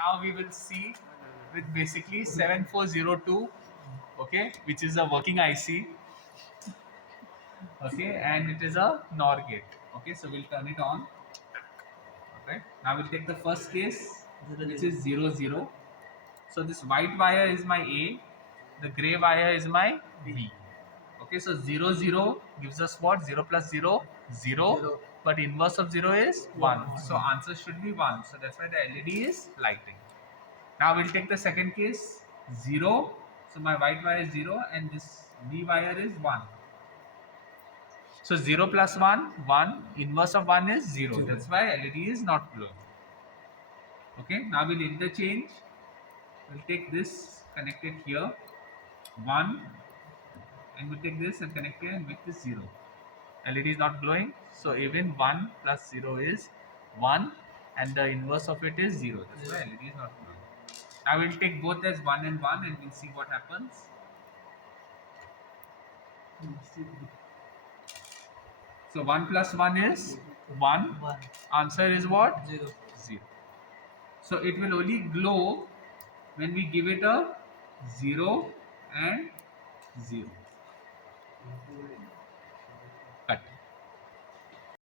now we will see with basically 7402, okay, which is a working IC, okay, and it is a NOR gate. Okay, so we'll turn it on. Okay, now we'll take the first case, which is 00. So this white wire is my A, the gray wire is my B. Okay, so 00 gives us what? 0 plus 0, 0. But inverse of 0 is 1. So answer should be 1. So that's why the LED is lighting. Now we'll take the second case, 0. So my white wire is 0 and this B wire is 1. So 0 plus 1, 1. Inverse of 1 is 0. That's why LED is not glowing. Okay, now we'll interchange. We'll take this, connect it here, 1, and we'll take this and connect it and make this 0. LED is not glowing, so even 1 plus 0 is 1, and the inverse of it is 0. That's why LED is not glowing. Now we'll take both as 1 and 1 and we'll see what happens. So 1 plus 1 is 1. Answer is what? 0. So it will only glow when we give it a 0 and 0.